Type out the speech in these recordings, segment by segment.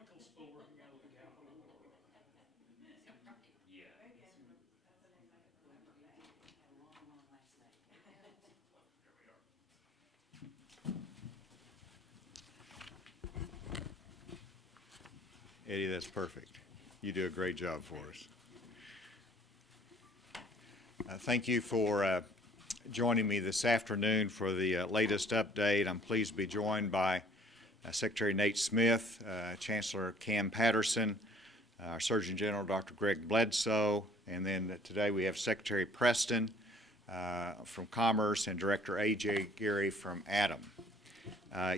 Michael's still working out of the Capitol. Yeah. There we are. Eddie, that's perfect. You do a great job for us. Thank you for joining me this afternoon for the latest update. I'm pleased to be joined by Secretary Nate Smith, Chancellor Cam Patterson, our Surgeon General Dr. Greg Bledsoe, and then today we have Secretary Preston from Commerce and Director A.J. Gary from ADAM.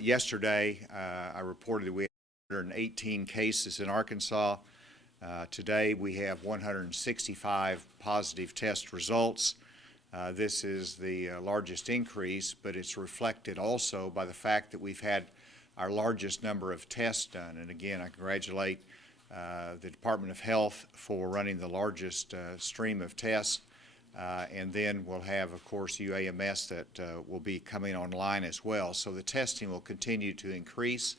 Yesterday, I reported that we had 118 cases in Arkansas. Today, we have 165 positive test results. This is the largest increase, but it's reflected also by the fact that we've had our largest number of tests done. And again, I congratulate the Department of Health for running the largest stream of tests. And then we'll have, of course, UAMS that will be coming online as well. So the testing will continue to increase,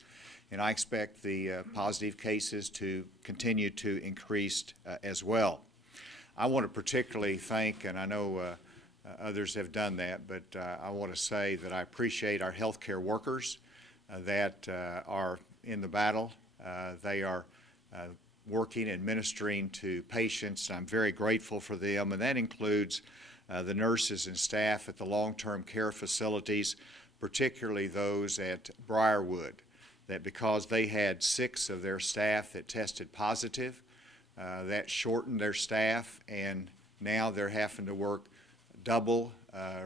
and I expect the positive cases to continue to increase as well. I want to particularly thank, and I know others have done that, but I want to say that I appreciate our healthcare workers that are in the battle. They are working and ministering to patients. I'm very grateful for them, and that includes the nurses and staff at the long-term care facilities, particularly those at Briarwood, that because they had 6 of their staff that tested positive, that shortened their staff, and now they're having to work double,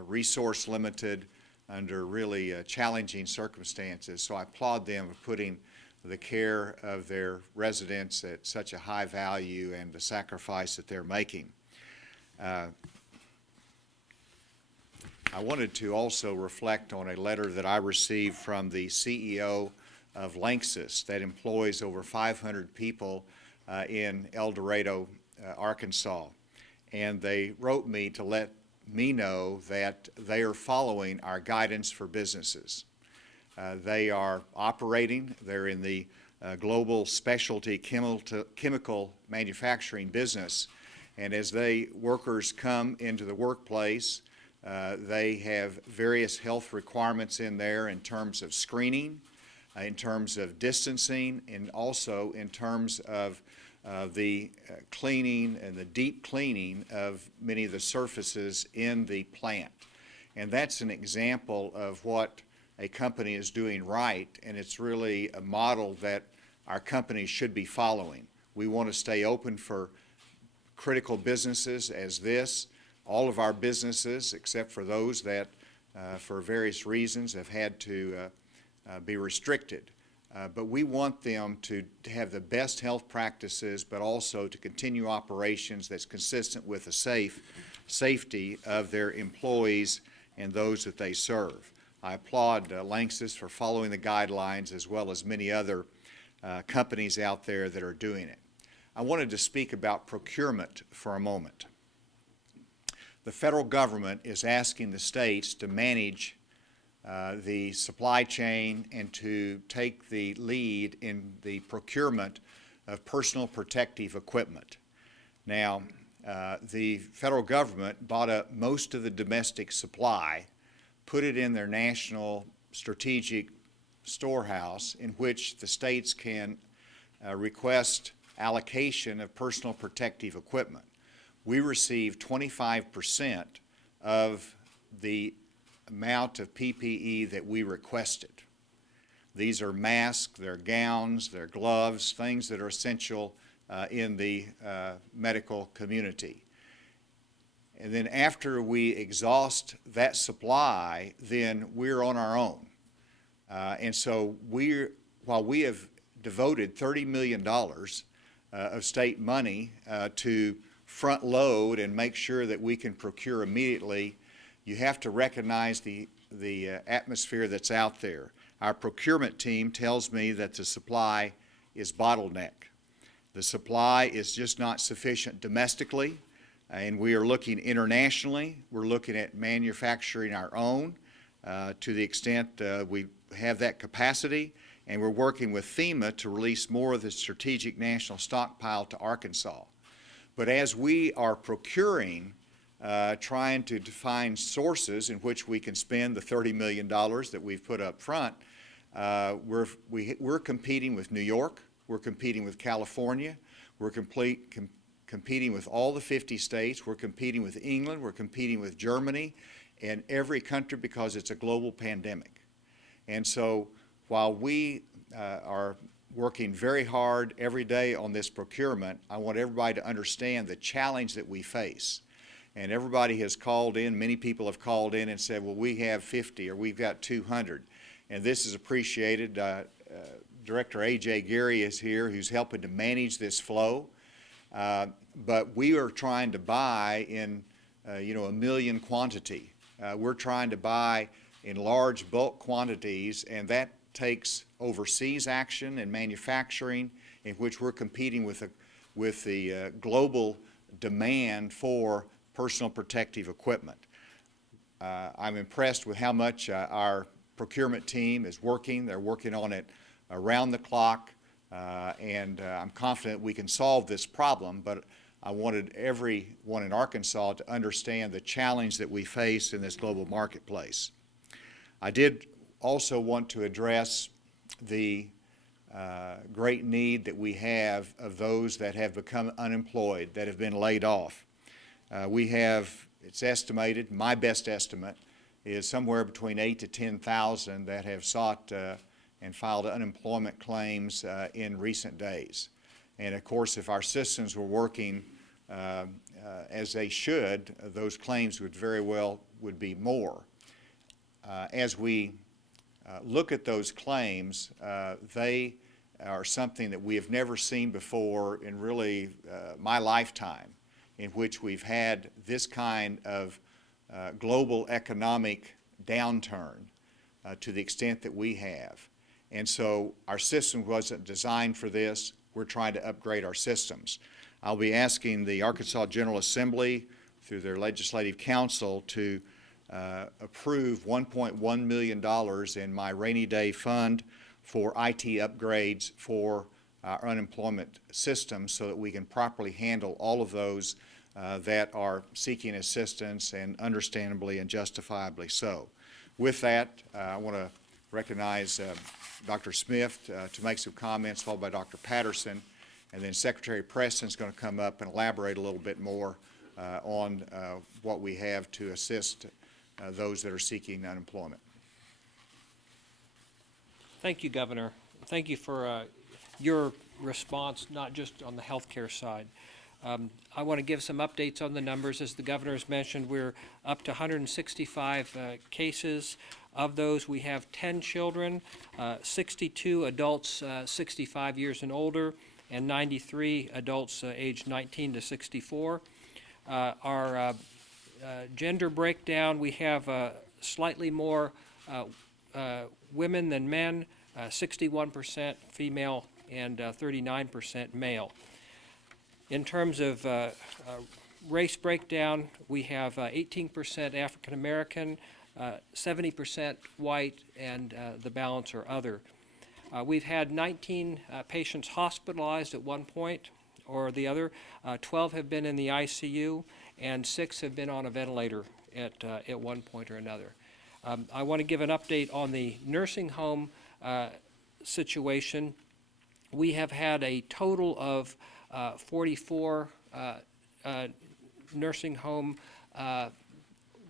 resource limited, under really challenging circumstances. So I applaud them for putting the care of their residents at such a high value and the sacrifice that they're making. I wanted to also reflect on a letter that I received from the CEO of Lanxess that employs over 500 people in El Dorado, Arkansas. And they wrote me to let me know that they are following our guidance for businesses. They are operating, they're in the global specialty chemical manufacturing business, and as workers come into the workplace, they have various health requirements in there in terms of screening, in terms of distancing, and also in terms of the cleaning and the deep cleaning of many of the surfaces in the plant. And that's an example of what a company is doing right, and it's really a model that our companies should be following. We want to stay open for critical businesses as this. All of our businesses, except for those that for various reasons have had to be restricted. But we want them to have the best health practices, but also to continue operations that's consistent with the safety of their employees and those that they serve. I applaud Lanxess for following the guidelines, as well as many other companies out there that are doing it. I wanted to speak about procurement for a moment. The federal government is asking the states to manage the supply chain and to take the lead in the procurement of personal protective equipment. Now, the federal government bought up most of the domestic supply, put it in their national strategic storehouse in which the states can request allocation of personal protective equipment. We receive 25% of the amount of PPE that we requested. These are masks, they're gowns, they're gloves, things that are essential in the medical community. And then after we exhaust that supply, then we're on our own. And so while we have devoted $30 million of state money to front load and make sure that we can procure immediately, you have to recognize the atmosphere that's out there. Our procurement team tells me that the supply is bottleneck. The supply is just not sufficient domestically, and we are looking internationally. We're looking at manufacturing our own to the extent we have that capacity, and we're working with FEMA to release more of the strategic national stockpile to Arkansas. But as we are procuring, trying to define sources in which we can spend the $30 million that we've put up front, we're competing with New York, we're competing with California, we're competing with all the 50 states, we're competing with England, we're competing with Germany, and every country, because it's a global pandemic. And so while we are working very hard every day on this procurement, I want everybody to understand the challenge that we face. And everybody has called in, many people have called in and said, well, we have 50 or we've got 200. And this is appreciated. Director A.J. Gary is here, who's helping to manage this flow. But we are trying to buy in, a million quantity. We're trying to buy in large bulk quantities, and that takes overseas action and manufacturing, in which we're competing with the global demand for personal protective equipment. I'm impressed with how much our procurement team is working. They're working on it around the clock, and I'm confident we can solve this problem, but I wanted everyone in Arkansas to understand the challenge that we face in this global marketplace. I did also want to address the great need that we have of those that have become unemployed, that have been laid off. We have, it's estimated, my best estimate is somewhere between 8,000 to 10,000 that have sought and filed unemployment claims in recent days. And of course, if our systems were working as they should, those claims would very well be more. As we look at those claims, they are something that we have never seen before in really my lifetime, in which we've had this kind of global economic downturn to the extent that we have. And so our system wasn't designed for this. We're trying to upgrade our systems. I'll be asking the Arkansas General Assembly through their Legislative Council to approve $1.1 million in my rainy day fund for IT upgrades for our unemployment system, so that we can properly handle all of those that are seeking assistance, and understandably and justifiably so. With that, I want to recognize Dr. Smith to make some comments, followed by Dr. Patterson, and then Secretary Preston is going to come up and elaborate a little bit more on what we have to assist those that are seeking unemployment. Thank you, Governor. Thank you for your response, not just on the healthcare side. I want to give some updates on the numbers. As the governor has mentioned, we're up to 165 cases. Of those, we have 10 children, 62 adults 65 years and older, and 93 adults aged 19 to 64. Our gender breakdown, we have slightly more women than men, 61% female and 39% male. In terms of race breakdown, we have 18% African American, 70% white, and the balance are other. We've had 19 patients hospitalized at one point or the other. 12 have been in the ICU, and 6 have been on a ventilator at one point or another. I want to give an update on the nursing home situation. We have had a total of 44 nursing home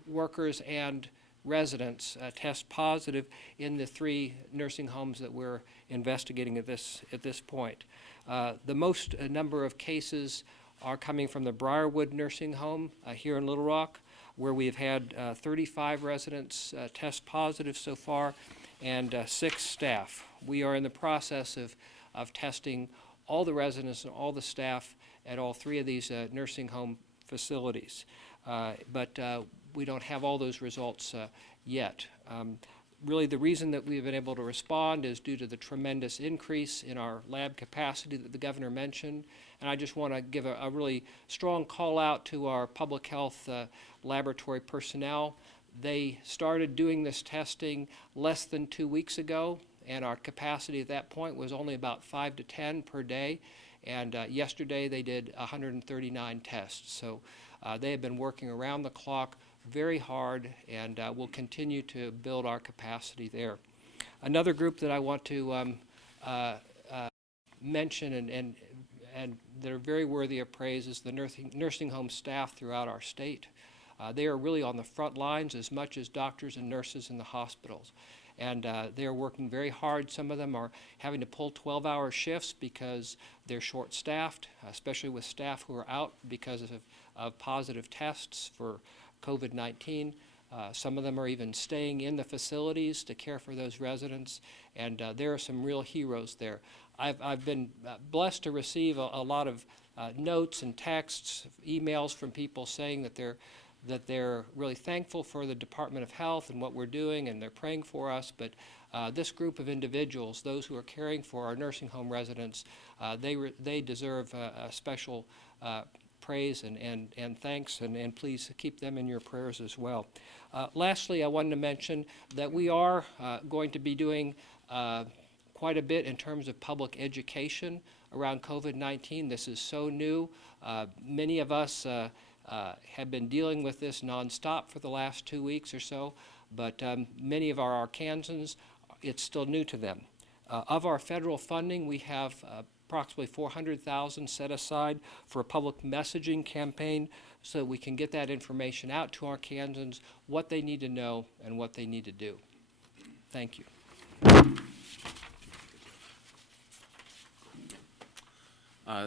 workers and residents test positive in the 3 nursing homes that we're investigating at this point. The most number of cases are coming from the Briarwood Nursing Home here in Little Rock, where we've had 35 residents test positive so far and 6 staff. We are in the process of testing all the residents and all the staff at all 3 of these nursing home facilities. But we don't have all those results yet. Really, the reason that we've been able to respond is due to the tremendous increase in our lab capacity that the governor mentioned. And I just want to give a really strong call out to our public health laboratory personnel. They started doing this testing less than 2 weeks ago, and our capacity at that point was only about 5 to 10 per day. And yesterday they did 139 tests. So they have been working around the clock very hard, and will continue to build our capacity there. Another group that I want to mention and that are very worthy of praise is the nursing home staff throughout our state. They are really on the front lines as much as doctors and nurses in the hospitals. And they are working very hard. Some of them are having to pull 12-hour shifts because they're short-staffed, especially with staff who are out because of positive tests for COVID-19. Some of them are even staying in the facilities to care for those residents, and there are some real heroes there. I've been blessed to receive a lot of notes and texts, emails from people saying that they're really thankful for the Department of Health and what we're doing, and they're praying for us. But this group of individuals, those who are caring for our nursing home residents, they deserve a special praise and thanks, and please keep them in your prayers as well. Lastly, I wanted to mention that we are going to be doing quite a bit in terms of public education around COVID-19. This is so new. Many of us have been dealing with this nonstop for the last 2 weeks or so, but many of our Arkansans, it's still new to them. Of our federal funding, we have approximately $400,000 set aside for a public messaging campaign so that we can get that information out to Arkansans, what they need to know and what they need to do. Thank you.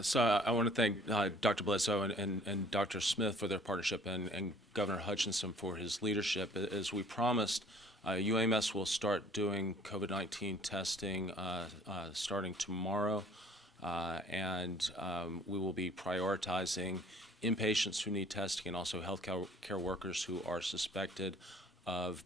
So I want to thank Dr. Bledsoe and Dr. Smith for their partnership, and Governor Hutchinson for his leadership. As we promised, UAMS will start doing COVID-19 testing starting tomorrow, and we will be prioritizing inpatients who need testing and also health care workers who are suspected of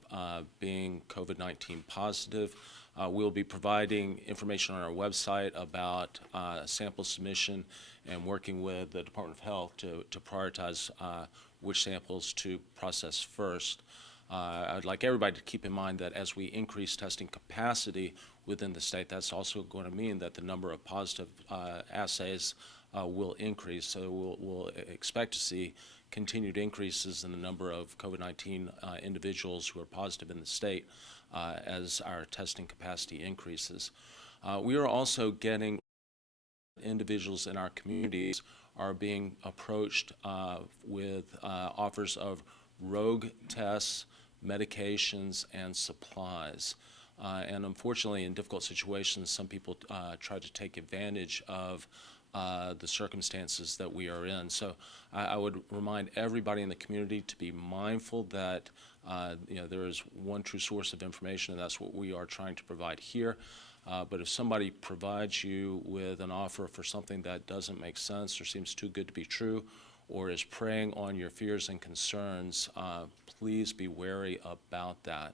being COVID-19 positive. We'll be providing information on our website about sample submission and working with the Department of Health to prioritize which samples to process first. I'd like everybody to keep in mind that as we increase testing capacity within the state, that's also going to mean that the number of positive assays will increase. So we'll expect to see continued increases in the number of COVID-19 individuals who are positive in the state as our testing capacity increases. We are also getting individuals in our communities are being approached with offers of rogue tests, medications, and supplies. And unfortunately, in difficult situations, some people try to take advantage of the circumstances that we are in. So I would remind everybody in the community to be mindful that there is one true source of information, and that's what we are trying to provide here. But if somebody provides you with an offer for something that doesn't make sense or seems too good to be true, or is preying on your fears and concerns, please be wary about that.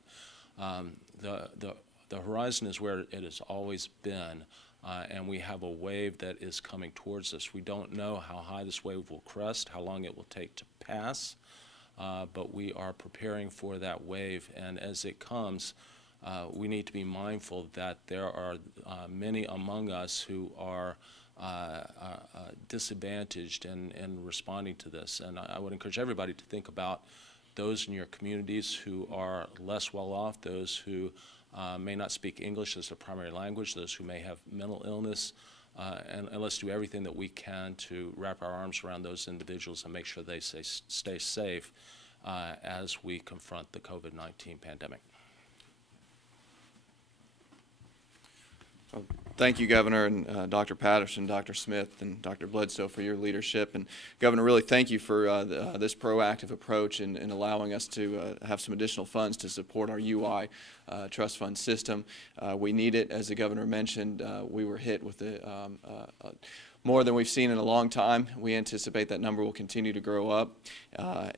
The horizon is where it has always been, and we have a wave that is coming towards us. We don't know how high this wave will crest, how long it will take to pass, but we are preparing for that wave, and as it comes, we need to be mindful that there are many among us who are disadvantaged in responding to this. And I would encourage everybody to think about those in your communities who are less well off, those who may not speak English as their primary language, those who may have mental illness, and let's do everything that we can to wrap our arms around those individuals and make sure they stay safe as we confront the COVID-19 pandemic. Thank you, Governor, and Dr. Patterson, Dr. Smith, and Dr. Bledsoe for your leadership. And Governor, really thank you for this proactive approach in allowing us to have some additional funds to support our UI trust fund system. We need it. As the Governor mentioned, we were hit with more than we've seen in a long time. We anticipate that number will continue to grow up,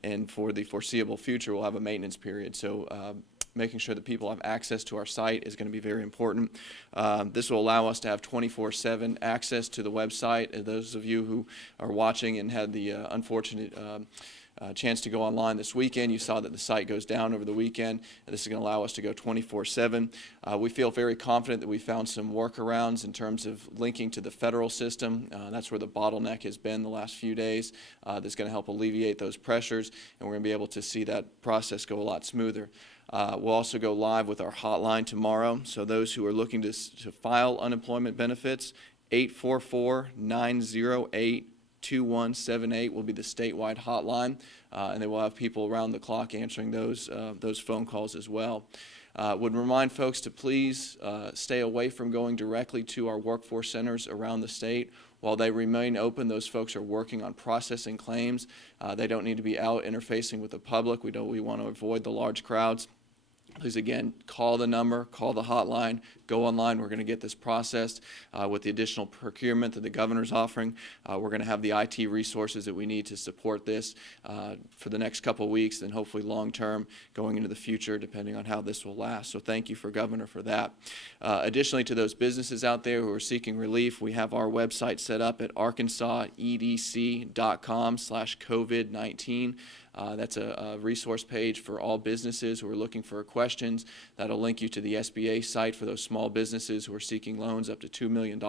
and for the foreseeable future, we'll have a maintenance period. So making sure that people have access to our site is going to be very important. This will allow us to have 24/7 access to the website. And those of you who are watching and had the unfortunate chance to go online this weekend, you saw that the site goes down over the weekend. This is going to allow us to go 24/7. We feel very confident that we found some workarounds in terms of linking to the federal system. That's where the bottleneck has been the last few days. That's going to help alleviate those pressures, and we're going to be able to see that process go a lot smoother. We'll also go live with our hotline tomorrow. So those who are looking to file unemployment benefits, 844-908-2178 will be the statewide hotline, and they will have people around the clock answering those phone calls as well. Would remind folks to please stay away from going directly to our workforce centers around the state. While they remain open, those folks are working on processing claims. They don't need to be out interfacing with the public. We want to avoid the large crowds. Please, again, call the number, call the hotline, go online. We're going to get this processed with the additional procurement that the governor's offering. We're going to have the IT resources that we need to support this for the next couple of weeks and hopefully long-term going into the future, depending on how this will last. So thank you, Governor, for that. Additionally, to those businesses out there who are seeking relief, we have our website set up at arkansasedc.com/COVID-19. That's a resource page for all businesses who are looking for questions. That'll link you to the SBA site for those small businesses who are seeking loans up to $2 million.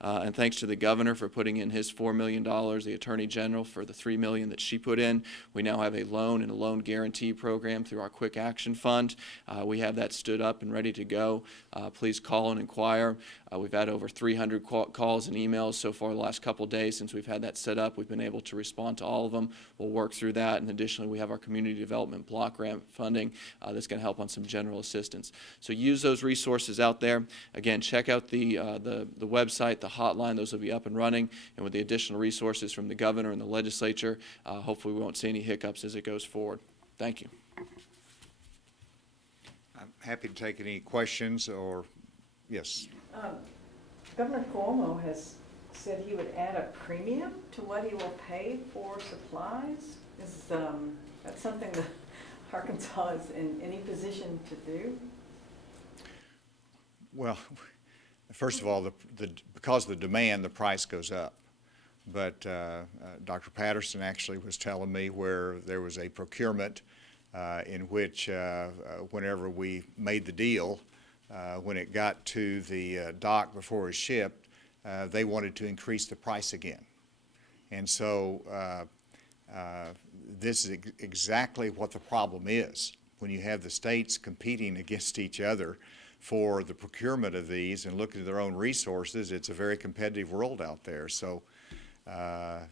And thanks to the governor for putting in his $4 million, the Attorney General for the $3 million that she put in. We now have a loan and a loan guarantee program through our Quick Action Fund. We have that stood up and ready to go. Please call and inquire. We've had over 300 calls and emails so far the last couple of days since we've had that set up. We've been able to respond to all of them. We'll work through that. And additionally, we have our community development block grant funding that's going to help on some general assistance. So use those resources out there. Again, check out the website, the hotline. Those will be up and running. And with the additional resources from the governor and the legislature, hopefully we won't see any hiccups as it goes forward. Thank you. I'm happy to take any questions or, yes. Governor Cuomo has said he would add a premium to what he will pay for supplies. Is that something that Arkansas is in any position to do? Well, first of all, because of the demand, the price goes up. But Dr. Patterson actually was telling me where there was a procurement in which whenever we made the deal, when it got to the dock before it was shipped, they wanted to increase the price again. And so this is exactly what the problem is. When you have the states competing against each other for the procurement of these and looking at their own resources, it's a very competitive world out there. So,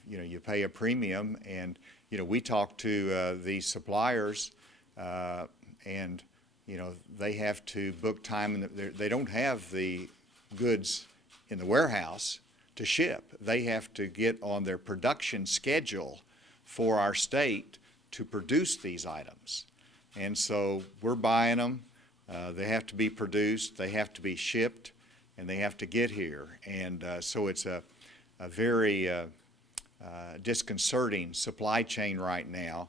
you pay a premium, and, we talk to these suppliers, and they have to book time, and they don't have the goods in the warehouse to ship. They have to get on their production schedule for our state to produce these items. And so we're buying them. They have to be produced, they have to be shipped, and they have to get here. And so it's a very disconcerting supply chain right now,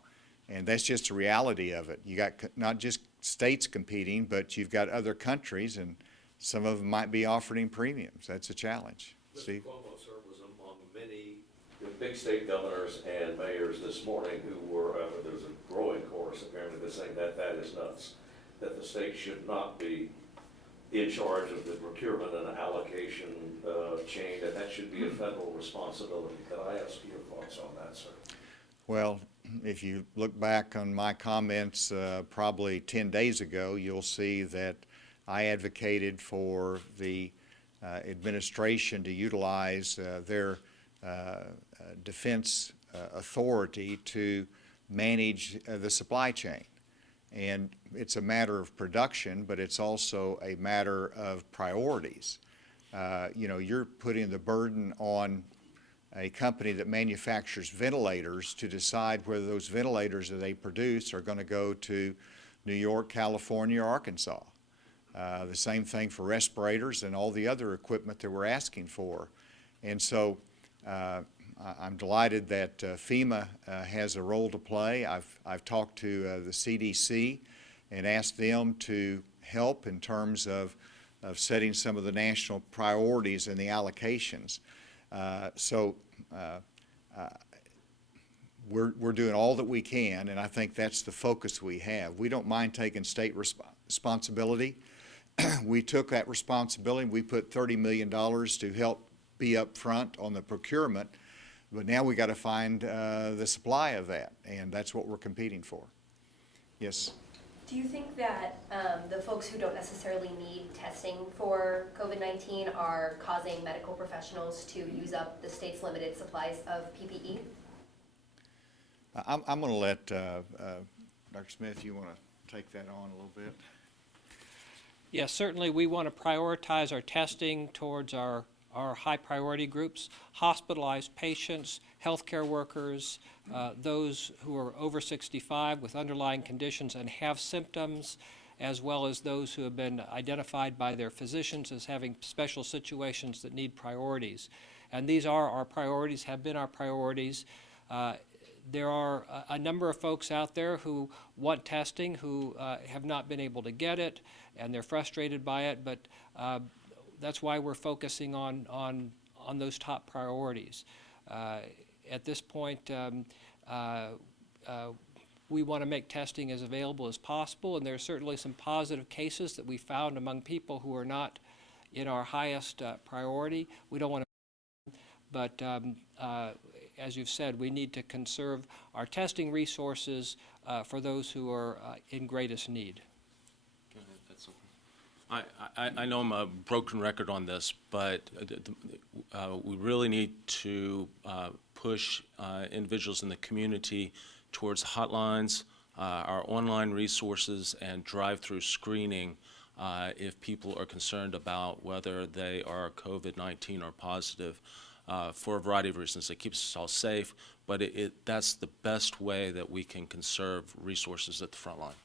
and that's just the reality of it. You got not just states competing, but you've got other countries, and some of them might be offering premiums. That's a challenge. Steve? Mr. Cuomo, sir, was among many big state governors and mayors this morning who were, there's a growing chorus apparently that's saying that that is nuts, that the state should not be in charge of the procurement and allocation chain, that should be a federal responsibility. Could I ask your thoughts on that, sir? Well, if you look back on my comments probably 10 days ago, you'll see that I advocated for the administration to utilize their defense authority to manage the supply chain. And it's a matter of production, but it's also a matter of priorities. You're putting the burden on a company that manufactures ventilators to decide whether those ventilators that they produce are going to go to New York, California, or Arkansas. The same thing for respirators and all the other equipment that we're asking for. And so I'm delighted that FEMA has a role to play. I've talked to the CDC and asked them to help in terms of setting some of the national priorities and the allocations. We're doing all that we can, and I think that's the focus we have. We don't mind taking state responsibility. We took that responsibility. We put $30 million to help be up front on the procurement, but now we got to find the supply of that, and that's what we're competing for. Yes? Do you think that the folks who don't necessarily need testing for COVID-19 are causing medical professionals to use up the state's limited supplies of PPE? I'm going to let Dr. Smith, you want to take that on a little bit? Yes, certainly we want to prioritize our testing towards our high priority groups: hospitalized patients, healthcare workers, those who are over 65 with underlying conditions and have symptoms, as well as those who have been identified by their physicians as having special situations that need priorities. And these are our priorities, have been our priorities. There are a number of folks out there who want testing, who have not been able to get it, and they're frustrated by it, but that's why we're focusing on those top priorities. At this point, we want to make testing as available as possible, and there are certainly some positive cases that we found among people who are not in our highest priority. We don't want to, but as you've said, we need to conserve our testing resources for those who are in greatest need. I know I'm a broken record on this, but we really need to push individuals in the community towards hotlines, our online resources, and drive-through screening if people are concerned about whether they are COVID-19 or positive. For a variety of reasons. It keeps us all safe, but that's the best way that we can conserve resources at the front line.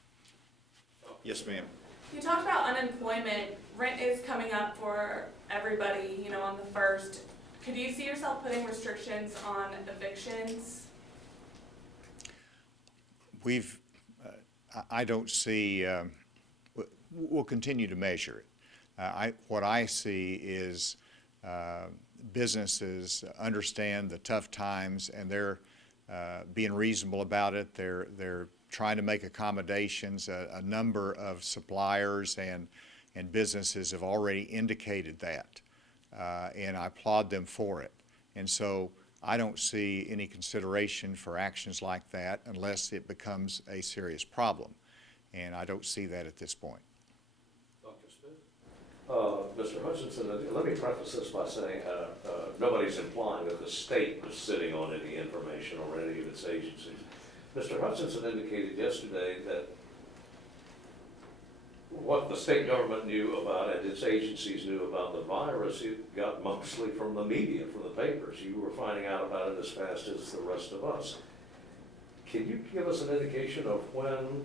Yes, ma'am. You talked about unemployment. Rent is coming up for everybody, on the 1st. Could you see yourself putting restrictions on evictions? I don't see, we'll continue to measure it. What I see is businesses understand the tough times, and they're being reasonable about it. They're trying to make accommodations. A number of suppliers and businesses have already indicated that, and I applaud them for it. And so I don't see any consideration for actions like that unless it becomes a serious problem, and I don't see that at this point. Mr. Hutchinson, let me preface this by saying nobody's implying that the state was sitting on any information or any of its agencies. Mr. Hutchinson indicated yesterday that what the state government knew about and its agencies knew about the virus, it got mostly from the media, from the papers. You were finding out about it as fast as the rest of us. Can you give us an indication of when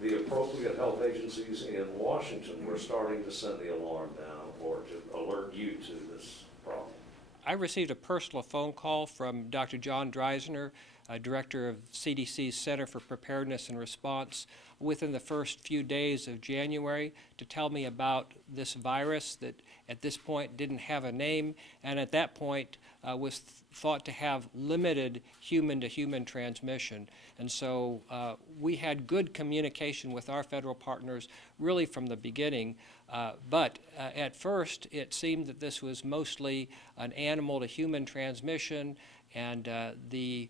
the appropriate health agencies in Washington were starting to send the alarm down or to alert you to this problem? I received a personal phone call from Dr. John Dreisner, director of CDC's Center for Preparedness and Response, within the first few days of January to tell me about this virus that at this point didn't have a name and at that point was thought to have limited human-to-human transmission. And so we had good communication with our federal partners really from the beginning. But at first it seemed that this was mostly an animal-to-human transmission, and the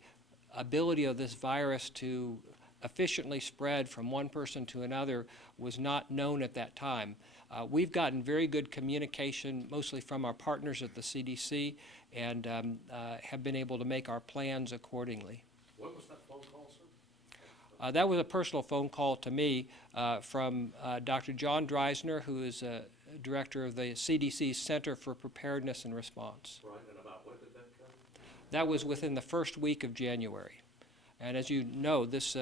ability of this virus to efficiently spread from one person to another was not known at that time. We've gotten very good communication, mostly from our partners at the CDC, and have been able to make our plans accordingly. What was that phone call, sir? That was a personal phone call to me from Dr. John Dreisner, who is director of the CDC Center for Preparedness and Response. Right, and about when did that come? That was within the first week of January. And as you know, this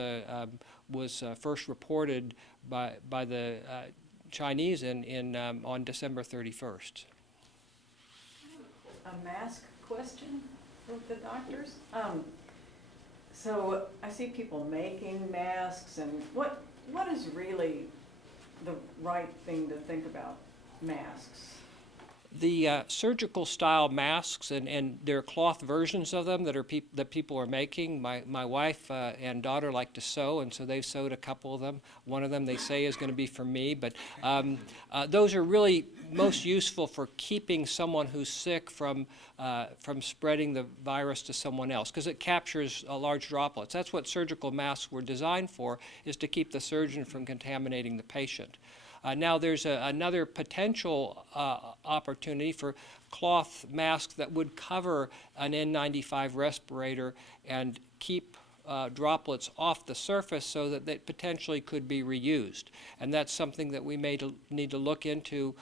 was first reported by the Chinese on December 31st. A mask question for the doctors. So I see people making masks, and what is really the right thing to think about masks? The surgical style masks, and there are cloth versions of them that people are making. My wife and daughter like to sew, and so they've sewed a couple of them. One of them they say is going to be for me, but those are really most useful for keeping someone who's sick from spreading the virus to someone else, because it captures large droplets. That's what surgical masks were designed for, is to keep the surgeon from contaminating the patient. Now there's another potential opportunity for cloth masks that would cover an N95 respirator and keep droplets off the surface so that they potentially could be reused. And that's something that we may need to look into.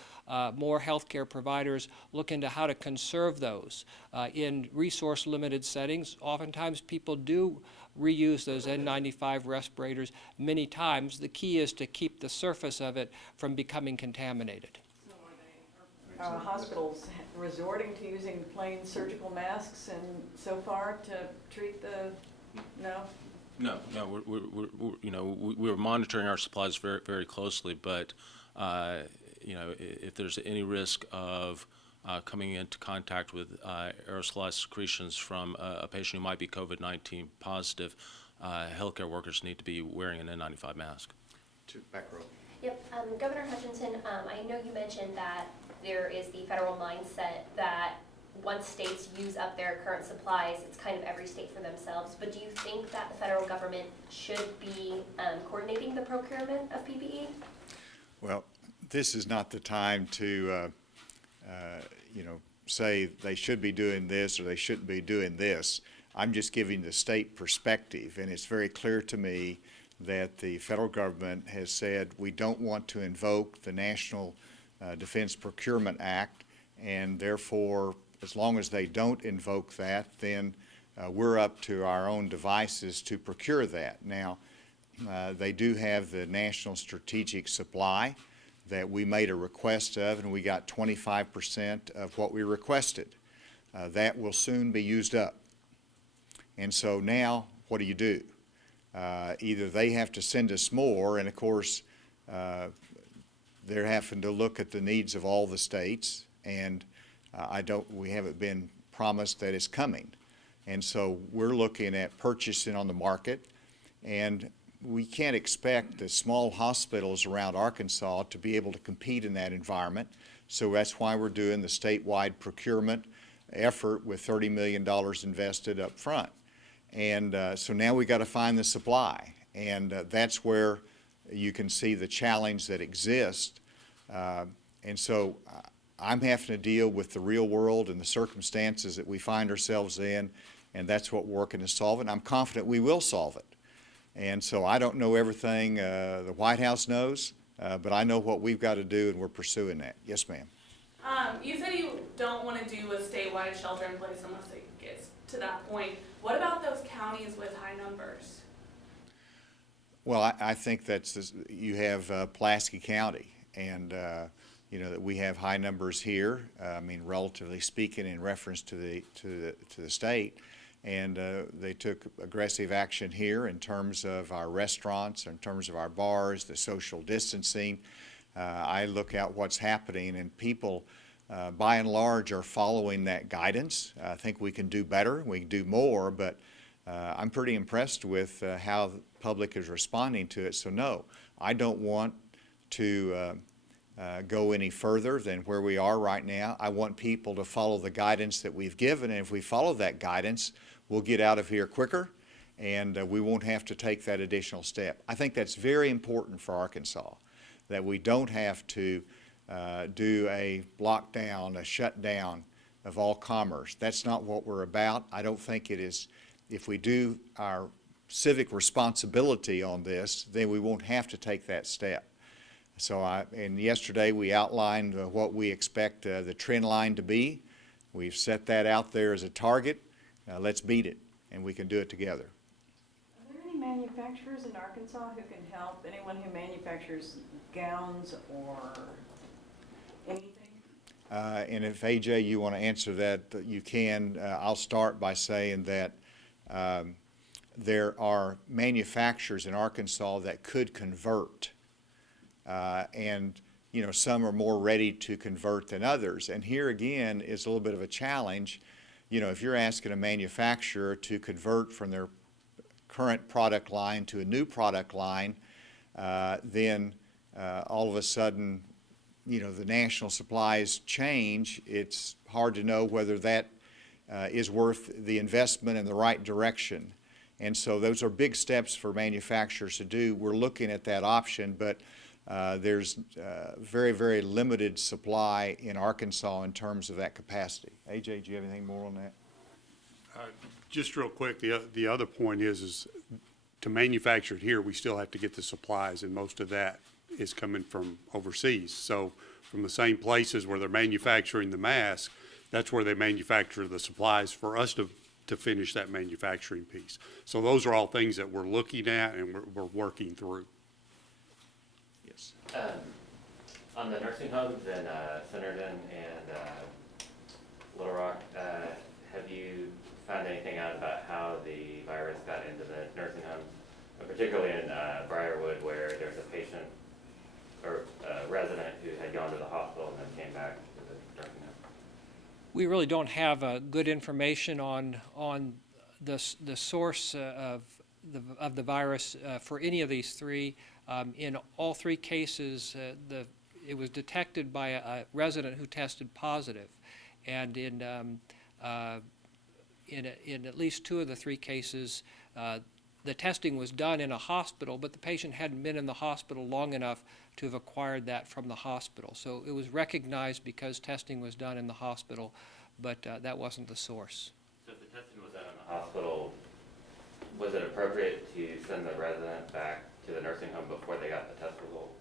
More healthcare providers look into how to conserve those. In resource-limited settings, oftentimes people do reuse those N95 respirators many times. The key is to keep the surface of it from becoming contaminated. Are hospitals resorting to using plain surgical masks and so far to treat the, no? No, we're monitoring our supplies very, very closely, but if there's any risk of coming into contact with aerosolized secretions from a patient who might be COVID-19 positive, healthcare workers need to be wearing an N95 mask. Back row. Yep, Governor Hutchinson, I know you mentioned that there is the federal mindset that once states use up their current supplies, it's kind of every state for themselves, but do you think that the federal government should be coordinating the procurement of PPE? Well, this is not the time to say they should be doing this or they shouldn't be doing this. I'm just giving the state perspective, and it's very clear to me that the federal government has said we don't want to invoke the National Defense Procurement Act, and therefore, as long as they don't invoke that, then we're up to our own devices to procure that. Now, they do have the National Strategic Supply that we made a request of, and we got 25% of what we requested. That will soon be used up. And so now, what do? Either they have to send us more, and of course, they're having to look at the needs of all the states, and we haven't been promised that it's coming. And so we're looking at purchasing on the market, and we can't expect the small hospitals around Arkansas to be able to compete in that environment. So that's why we're doing the statewide procurement effort with $30 million invested up front. And so now we got to find the supply. And that's where you can see the challenge that exists. And so I'm having to deal with the real world and the circumstances that we find ourselves in, and that's what we're working to solve. And I'm confident we will solve it. And so I don't know everything the White House knows, But I know what we've got to do, and we're pursuing that. Yes, ma'am. You said you don't want to do a statewide shelter in place unless it gets to that point. What about those counties with high numbers? Well, I think you have Pulaski County, and you know that we have high numbers here. I mean, relatively speaking, in reference to the state, and they took aggressive action here in terms of our restaurants, in terms of our bars, the social distancing. I look at what's happening, and people, by and large, are following that guidance. I think we can do better, we can do more, but I'm pretty impressed with how the public is responding to it. So no, I don't want to go any further than where we are right now. I want people to follow the guidance that we've given, and if we follow that guidance, we'll get out of here quicker, and we won't have to take that additional step. I think that's very important for Arkansas, that we don't have to do a lockdown, a shutdown of all commerce. That's not what we're about. I don't think it is. If we do our civic responsibility on this, then we won't have to take that step. So and yesterday we outlined what we expect the trend line to be. We've set that out there as a target. Let's beat it, and we can do it together. Are there any manufacturers in Arkansas who can help? Anyone who manufactures gowns or anything? And if AJ, you want to answer that, you can. I'll start by saying that there are manufacturers in Arkansas that could convert, and you know, some are more ready to convert than others. And here again is a little bit of a challenge. You know, if you're asking a manufacturer to convert from their current product line to a new product line, then all of a sudden, you know, the national supplies change. It's hard to know whether that is worth the investment in the right direction. And so those are big steps for manufacturers to do. We're looking at that option, but there's very, very limited supply in Arkansas in terms of that capacity. AJ, do you have anything more on that? Just real quick, the other point is to manufacture it here, we still have to get the supplies, and most of that is coming from overseas. So from the same places where they're manufacturing the mask, that's where they manufacture the supplies for us to finish that manufacturing piece. So those are all things that we're looking at and we're working through. Yes. On the nursing homes in Centerton and Little Rock, have you found anything out about how the virus got into the nursing homes, particularly in Briarwood, where there's a patient or a resident who had gone to the hospital and then came back to the nursing home? We really don't have good information on the source of the virus for any of these three. In all three cases, it was detected by a resident who tested positive, and in at least two of the three cases, the testing was done in a hospital, but the patient hadn't been in the hospital long enough to have acquired that from the hospital. So it was recognized because testing was done in the hospital, but that wasn't the source. So if the testing was done in the hospital, was it appropriate to send the resident back to the nursing home before they got the test result?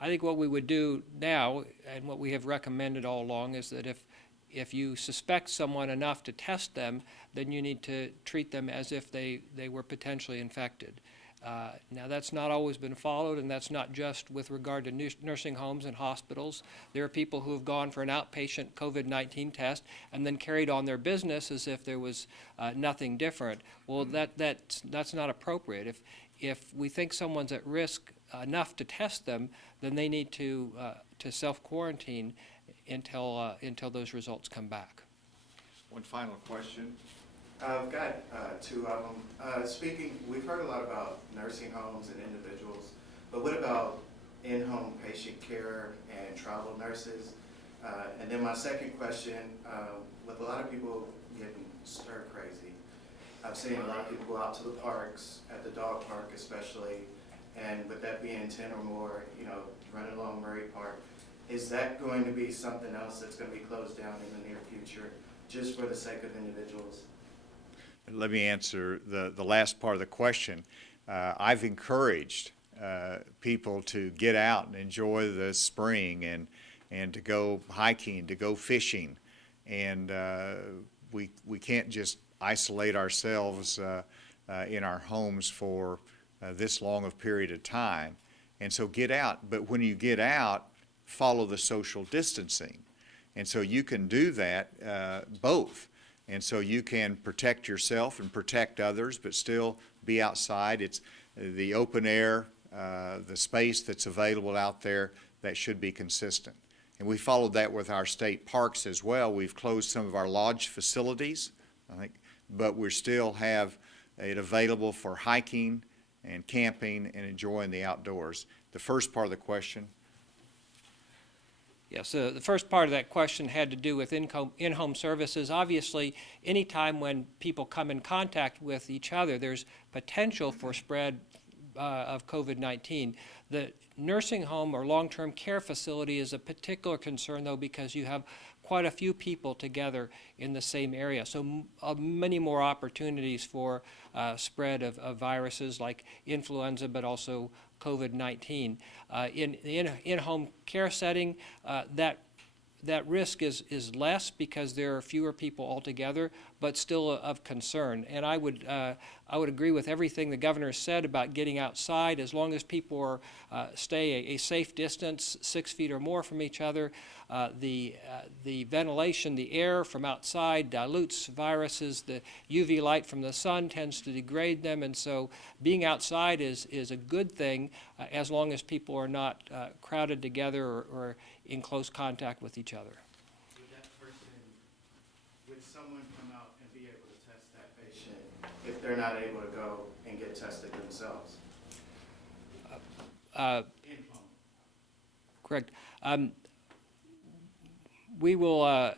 I think what we would do now, and what we have recommended all along, is that if you suspect someone enough to test them, then you need to treat them as if they were potentially infected. Now, that's not always been followed, and that's not just with regard to nursing homes and hospitals. There are people who have gone for an outpatient COVID-19 test and then carried on their business as if there was nothing different. Well, that's not appropriate. If we think someone's at risk enough to test them, then they need to self-quarantine until those results come back. One final question. I've got two of them. We've heard a lot about nursing homes and individuals, but what about in-home patient care and travel nurses? And then my second question, with a lot of people getting stir crazy, I've seen a lot of people go out to the parks, at the dog park especially, and with that being 10 or more, you know, running along Murray Park, is that going to be something else that's going to be closed down in the near future, just for the sake of individuals? Let me answer the last part of the question. I've encouraged people to get out and enjoy the spring and to go hiking, to go fishing. And we can't just isolate ourselves in our homes for this long of period of time. And so get out, but when you get out, follow the social distancing. And so you can do that both. And so you can protect yourself and protect others, but still be outside. It's the open air, the space that's available out there, that should be consistent. And we followed that with our state parks as well. We've closed some of our lodge facilities, I think, but we still have it available for hiking and camping and enjoying the outdoors. The first part of the question. Yeah, so the first part of that question had to do with in-home services. Obviously, anytime when people come in contact with each other, there's potential for spread of COVID-19. The nursing home or long-term care facility is a particular concern, though, because you have quite a few people together in the same area. So many more opportunities for spread of viruses like influenza, but also COVID-19. In the in-home care setting, that risk is less because there are fewer people altogether, but still of concern. And I would agree with everything the governor said about getting outside, as long as people stay a safe distance, 6 feet or more from each other. The ventilation, the air from outside dilutes viruses. The UV light from the sun tends to degrade them, and so being outside is a good thing as long as people are not crowded together or in close contact with each other. Would someone come out and be able to test that patient if they're not able to go and get tested themselves? In-home. Correct. We will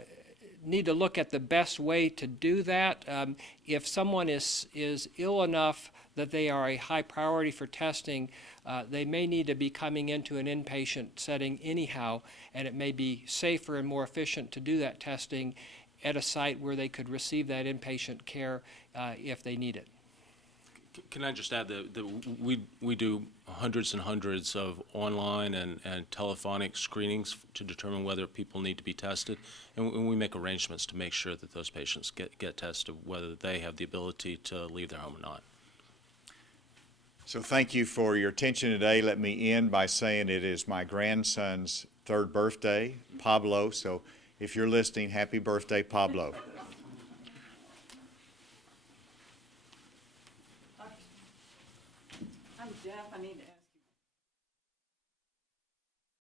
need to look at the best way to do that. If someone is ill enough that they are a high priority for testing, they may need to be coming into an inpatient setting anyhow, and it may be safer and more efficient to do that testing at a site where they could receive that inpatient care if they need it. Can I just add that we do hundreds and hundreds of online and telephonic screenings to determine whether people need to be tested, and we make arrangements to make sure that those patients get tested, whether they have the ability to leave their home or not. So thank you for your attention today. Let me end by saying it is my grandson's 3rd birthday, Pablo. So if you're listening, happy birthday, Pablo.